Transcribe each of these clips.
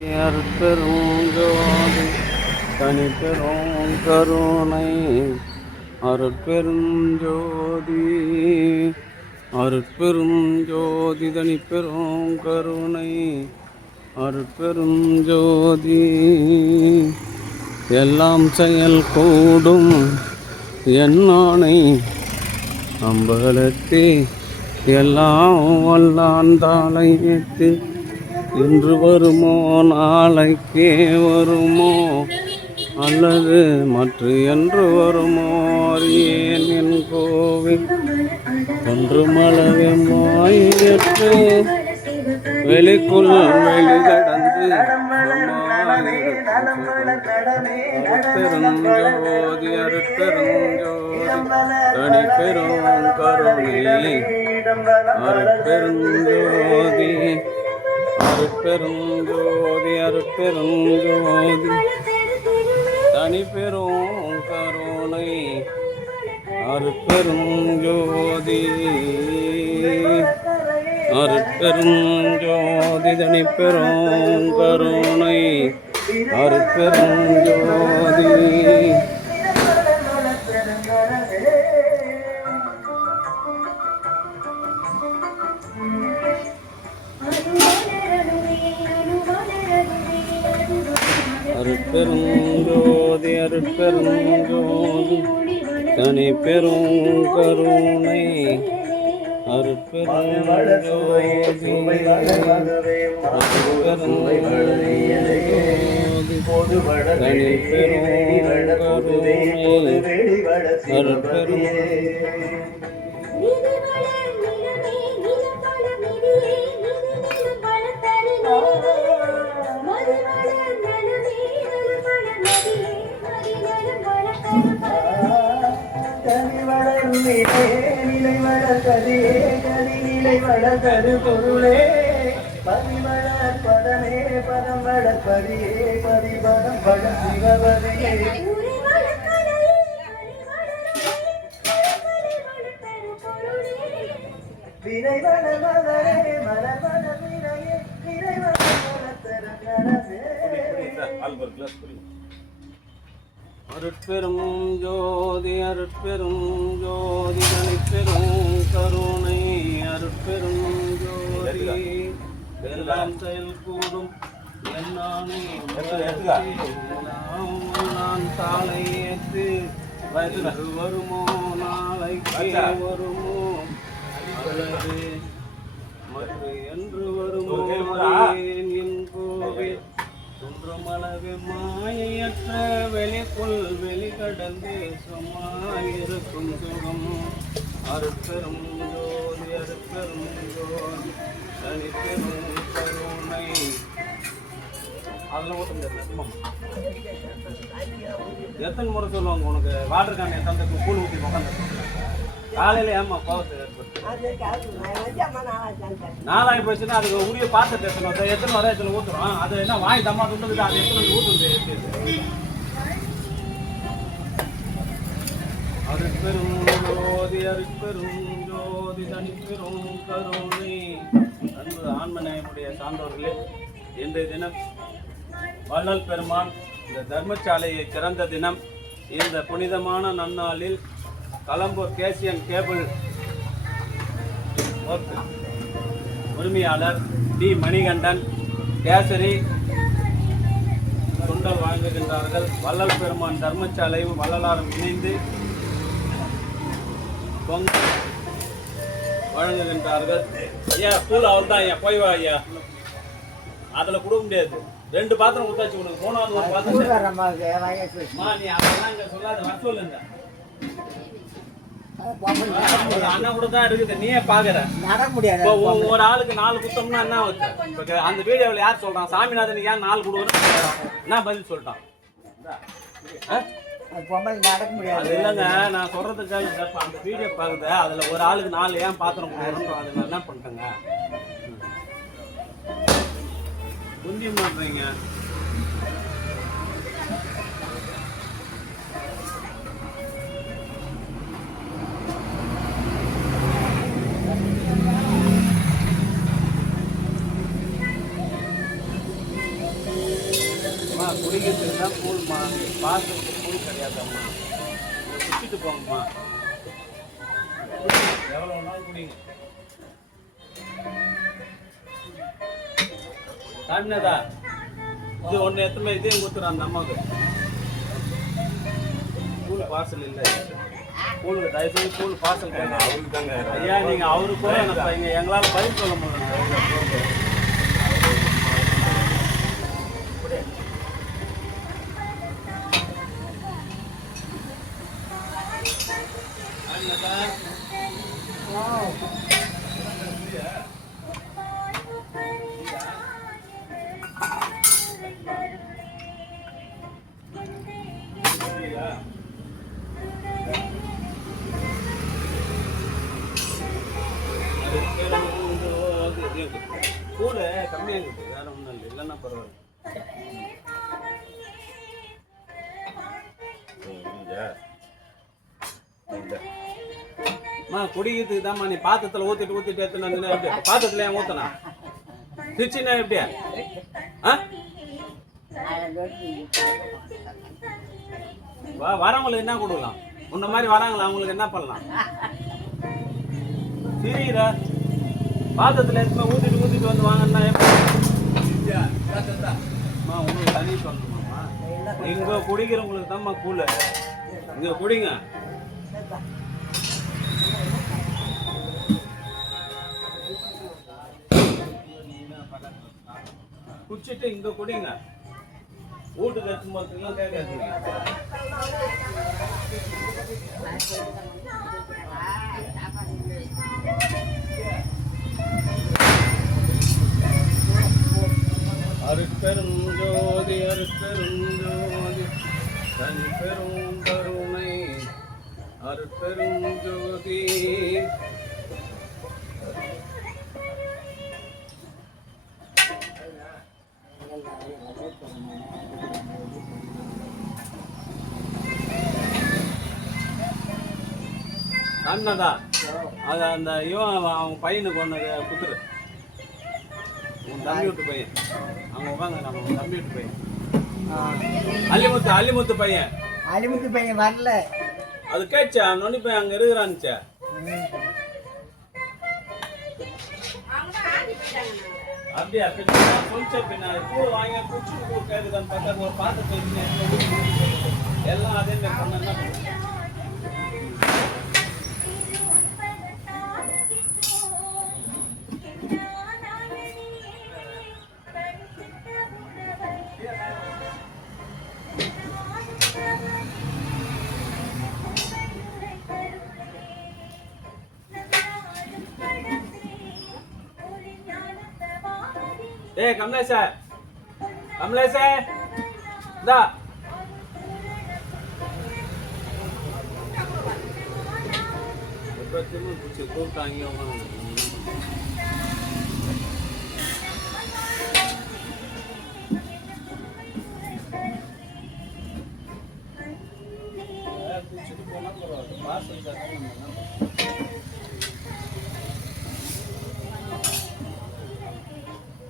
அருட்பெருஞ்சோதி தனிப்பெரும் கருணை அருட்பெருஞ்சோதி அருட்பெருஞ்சோதி தனிப்பெரும் கருணை அருட்பெருஞ்சோதி எல்லாம் செயல் கூடும் என்னானை அம்பலத்தே எல்லாம் வல்லான் தாளையத்து இன்று வருமோ நாளைக்கே வருமோ அல்லது மற்ற என்று வருமோ அறியேன் என் கோவில் ஒன்று மலவே மாயற்று வெளிக்குள் வெளி கடந்து அருட்பெருஞ்சோதி அருட்பெருஞ்சோதி தனி பெரும் கருணை அருட்பெருஞ்சோதி அருட்பெருஞ்சோதி அருட்பெருஞ்சோதி தனி பெரும் கருணை அருட்பெருஞ்சோதி அருட்பெருஞ்சோதி தனி பெரும் கருணை அருட்பெருஞ்சோதி அருட்பெருஞ்சோதி அருட்பெருஞ்சோதி தனி பெரும் கருணை அருட்பெருஞ்சோதி தனி பெரும் கருணை அருட்பெரும் நிலை வளர்கதே கதி நிலை வளர்கது பொருளே பதிவளர் பதமே பதம் வளர்பதியே பதிபதம் படம் சிவபதியே வினை வளர்வதே மலர்வத வினையே வினை வளர்த்தர கரமே அருட்பெரும் ஜோதி அருட்பெரும் ஜோதி தனிப்பெரும் கருணை அருட்பெரும் ஜோதி எல்லாம் செயல் கூடும் என்னானே நான் தாளை ஏற்று வருமோ நாளைக்கு வருமோ அல்லது மற்ற என்று வருமோ என் கோவில் ஒன்றுமளவு மாயற்ற வெளிக்குள் வெளி கடந்து சும்மாயிருக்கும் சுகம் அருட்பெரும் ஜோதி அருட்பெரும் ஜோதி தனிப்பெரும் கருணை அதெல்லாம் ஓட்ட எத்தனை முறை சொல்லுவாங்க உனக்கு வாட்டர் கேன் தந்த கூழ் ஊற்றி உட்காந்து காலையில் ஏமா கோவத்தை ஏற்படுத்து நாளாகி போச்சுன்னா அதுக்கு உரிய பாத்திரத்தை எத்தனை வர எத்தனை ஊற்றுறோம் அது என்ன வாங்கி தம்மா துண்டுக்கிட்டு அது எத்தனை ஊற்றுது அருட்பெரும் ஜோதி அருட்பெரும் ஜோதி தனிப்பெரும் கருணை அன்பு ஆன்மநேயமுடைய சான்றோர்களே இன்றைய தினம் வள்ளல் பெருமான் இந்த தர்மசாலையை திறந்த தினம் இந்த புனிதமான நன்னாளில் கலம்பூர் கேசியன் கேபிள் ஒர்க் உரிமையாளர் டி மணிகண்டன் கேசரி சுண்டல் வழங்குகின்றார்கள். வள்ளல் பெருமான் தர்மசாலையும் வள்ளலாரும் இணைந்து பொங்கல் வழங்குகின்றார்கள். ஐயா ஸ்கூல் அவள் தான் ஐயா போய் வா ஐயா, அதில் கொடுக்க முடியாது. 2 பாத்திரம் கொடுத்தாச்சு உனக்கு, 3வது ஒரு பாத்திரம் நீ அதெல்லாம் இங்கே சொல்லாத வர சொல்லுங்க. அண்ணன் கூட தான் இருக்குது, நீயே பாக்குற ஒரு ஆளுக்கு 4 குத்தம்னா என்ன வச்சு அந்த வீடியோவில் யார் சொல்றான் சாமிநாதனுக்கு ஏன் 4 கொடுக்கணும் என்ன பதில் சொல்லிட்டான் இல்லைங்க. நான் சொல்றதுக்காக அந்த வீடியோ பாக்குது, அதுல ஒரு ஆளுக்கு 4 ஏன் பாத்திரம் கொடுக்கணும் அதை நான் என்ன பண்ணிட்டேங்க புரிஞ்ச மாட்டேங்க. குடிக்கிறதுக்கு தான் கூழ்மா, பாத்திரத்துக்கு கூழ் கிடையாதம்மா. குடிச்சிட்டு போங்கம்மா. எவ்வளோ நாள் குடிங்க. தாண்டினதா இது ஒன்று எத்தனை இதையும் கொடுத்துரு அந்த அம்மாவுக்கு. கூழ் பார்சல் இல்லை, கூழ் தயவுசெய்து கூழ் பார்சல் கேட்க அவருக்கு தாங்க. ஐயா நீங்கள் அவருக்கு கூட இங்கே எங்களால் பதில் சொல்ல முடியல. கூழ் கம்மியாக இருக்குது, வேற ஒன்றும் இல்லை. இல்லைன்னா பரவாயில்ல. குடிக்கிறதுக்கு தான்மா. நீ பாத்திரத்தில் ஊற்றிட்டு எடுத்துன்னு பாத்திரத்துல ஏன் ஊத்தனா திருச்சின்னா எப்படியா? வரவங்களுக்கு என்ன கொடுக்கலாம்? உன்ன மாதிரி வராங்களா, அவங்களுக்கு என்ன பண்ணலாம்? சிரிக்கிற பாத்திரத்தில் எடுத்துமே ஊற்றிட்டு வந்து வாங்கன்னா உங்களுக்கு தனி சொல்லணுமாம்மா. இங்கே குடிக்கிறவங்களுக்கு தான்மா கூழ். இங்கே குடிங்க. குடிச்சிட்டு இங்கே குடிங்க. வீட்டுக்கு எடுத்தும் போகிறதுலாம் கேட்காதீங்க. அருட்பெருஞ்சோதி அருட்பெருஞ்சோதி தனி பெரும் கருணை அருட்பெருஞ்சோதி. அண்ணதா அது அந்த இவன் அவங்க பையனுக்கு ஒன்று குத்துரு. உன் தம்பி விட்டு பையன் அவங்க உட்காந்து நம்ம உன் தம்பி விட்டு பையன் அள்ளிமுத்து பையன். அலிமுத்து பையன் வரல. அது கேட்சா நொனி பையன் அங்கே இருக்கிறான்ச்சா. அப்படியா சொல்லிச்ச பின்னா பூ வாங்கி குச்சி பூ கேட்குதான் பக்கத்தில் ஒரு பார்த்து எல்லாம் அதே மாதிரி பண்ணா. ஏய் கமலேஷா இந்தா எப்பத்திலும் குச்சி கூப்பிட்டாங்க. குச்சிட்டு போனா பரவாயில்ல. பாசல்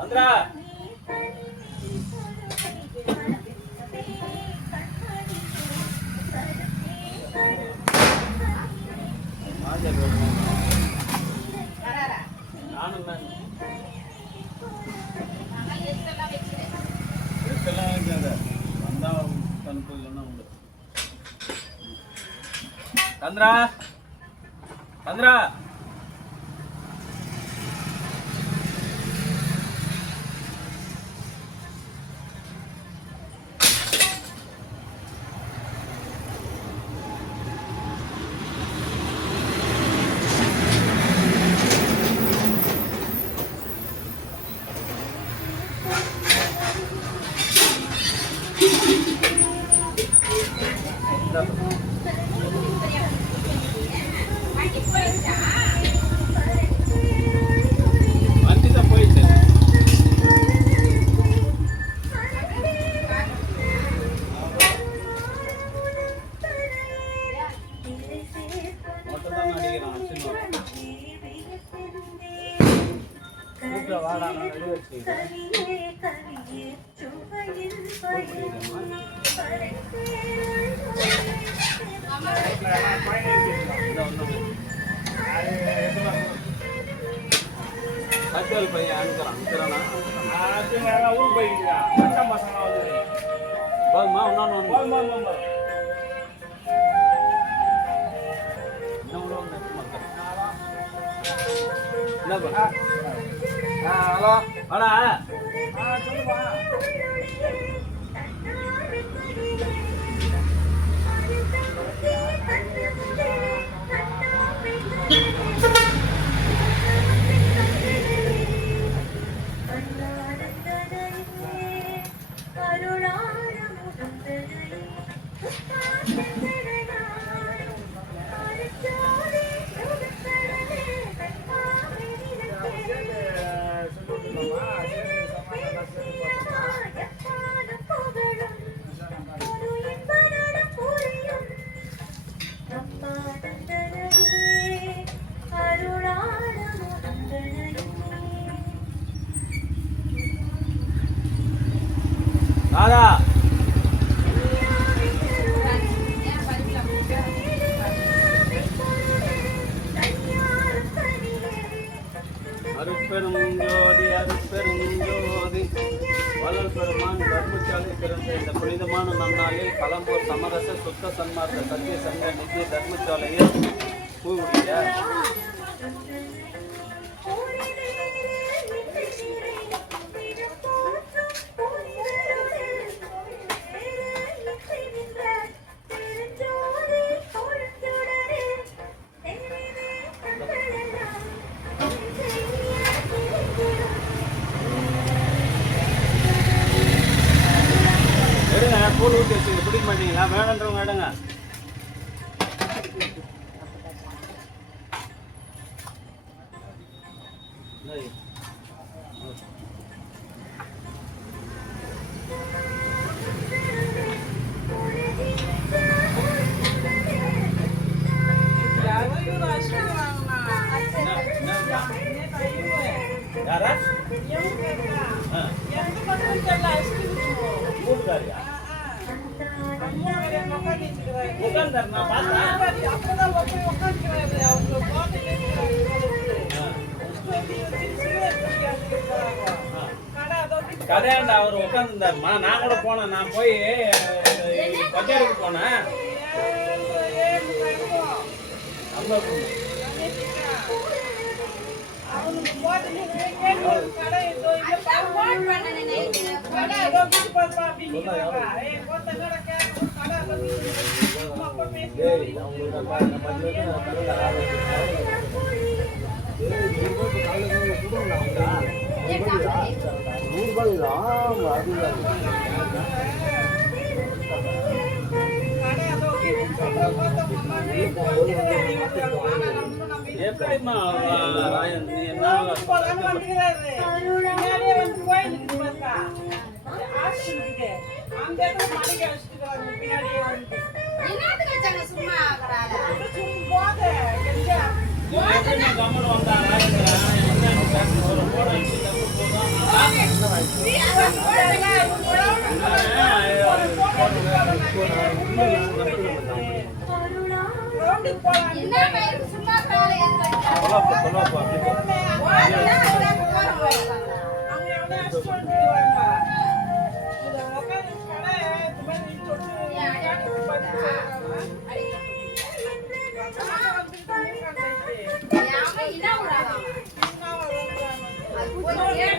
சந்திரா நானும் வந்தா தனுப்பு இல்லைன்னா உண்டு. சந்திரா வாடா நான் வெளியே வச்சுக்கிறேன். சத்தியல் பையன் அனுக்கிறானா ஊருக்கு போயிருக்கான் அக்கம் பசங்க வந்து போதுமா இன்னொன்று ஹலோ வாடா சொல்லுப்பா ராதா அருட்பெரும் ஜோதி வள்ளல் பெருமான் தர்மசாலை பிறந்த இந்த புனிதமான நன்னாளில் பழம்பூர் சமரச சுத்த சன்மார்க்க சத்திய சங்க நித்திய தர்மசாலையில் பூவுடைய எடுங்க கூழ் ஊற்றி வச்சுங்க பிடிக்க மாட்டீங்களா வேணுன்றவங்க எடுங்க யாரா கூட்டுக்காரியா கடையாண்ட அவர் உட்காந்துருந்தாருமா நான் கூட போனேன் நான் போய் பட்டியாருக்கு போனேன் எப்படிமா ராயன் நீ என்ன கம்மன் வந்தா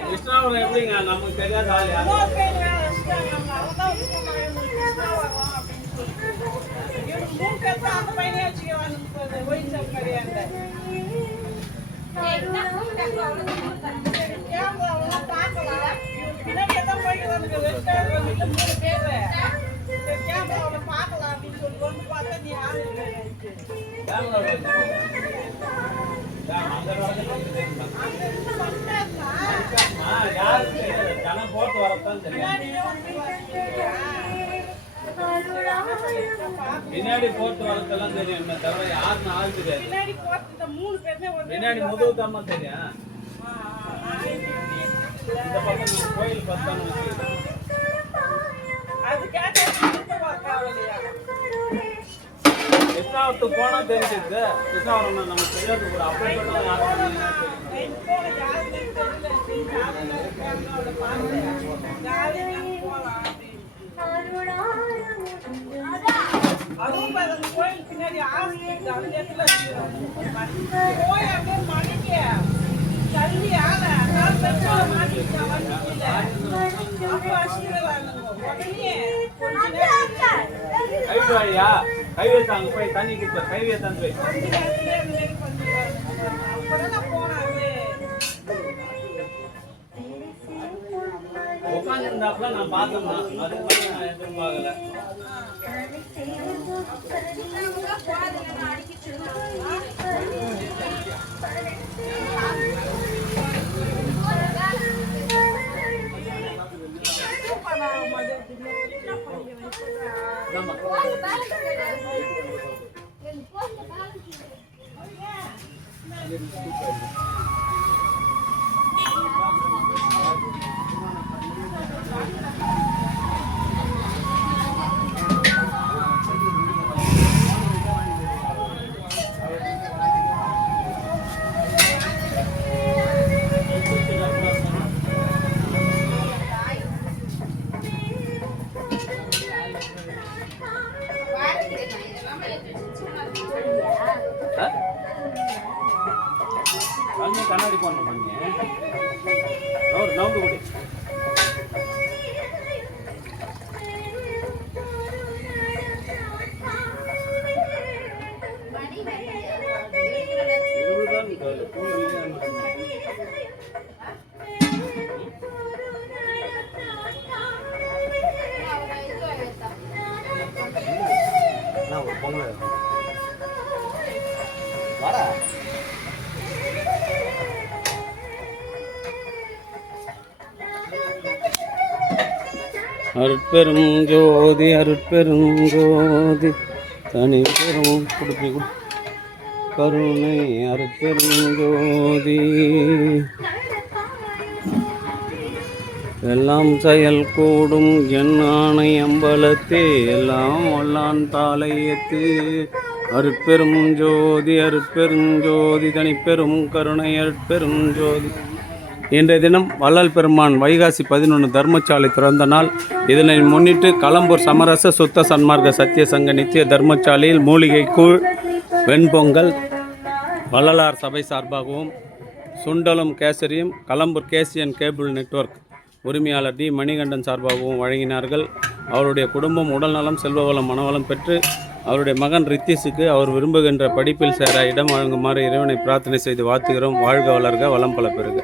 கிருஷ்ணாவரம் எப்படிங்க நமக்கு தெரியாத ஆள் யாரு ஜனம் போட்டு வரத்தான் பின்னாடி போட்டு வரத்தெல்லாம் தெரியும் என்ன தவிர யாருன்னு ஆள் தெரியாது பின்னாடி முதுகு தாமா தெரியும் இந்த பக்கம் கோயில் பத்தான்னு வச்சுக்கிறேன் கிருஷ்ணாவரத்துக்கு போனால் தெரிஞ்சிருக்கு. கிருஷ்ணாவரம் நமக்கு தெரியாது. ஒரு அப்ளை அதுவும் கோயில் பின்னாடி ஆசிரியர் அந்த இடத்துல போய் அப்படியே மணிக்கு தள்ளி ஆனா பெட்ரோல் மாட்டிக்கிட்டா வண்டியில அப்போ உடனே கைவாழியா கை வைத்தாங்க போய் தண்ணி கிட்ட கை வைத்தாங்க போய் அப்பதான் போனாங்க. உட்காந்துருந்தாப்புல நான் பார்த்தேன். அதுக்கு மேலே நான் எதிர்பார்க்கல. கண்ணாடி போன பண்ணி நவுந்து கொடு. அருட்பெரும் ஜோதி அருட்பெரும் ஜோதி தனி பெரும் குடுப்பி கருணை அருட்பெரும் ஜோதி எல்லாம் செயல் கூடும் என் ஆணை அம்பலத்தே எல்லாம் வல்லான் தாளையத்து அருட்பெரும் ஜோதி அருட்பெரும் ஜோதி தனி பெரும் கருணை அருட்பெரும் ஜோதி. இன்றைய தினம் வள்ளல் பெருமான் வைகாசி 11 தர்மசாலை திறந்த நாள். இதனை முன்னிட்டு களம்பூர் சமரச சுத்த சன்மார்க்க சத்திய சங்க நித்திய தர்மசாலையில் மூலிகை கூழ் வெண்பொங்கல் வள்ளலார் சபை சார்பாகவும் சுண்டலும் கேசரியும் களம்பூர் கேசியன் கேபிள் நெட்வொர்க் உரிமையாளர் டி மணிகண்டன் சார்பாகவும் வழங்கினார்கள். அவருடைய குடும்பம் உடல்நலம் செல்வவளம் மனவளம் பெற்று அவருடைய மகன் ரித்தீஷுக்கு அவர் விரும்புகின்ற படிப்பில் சேர இடம் வழங்குமாறு இறைவனை பிரார்த்தனை செய்து வாழ்த்துகிறோம். வாழ்க வளர்க வளம் பல பெறுக.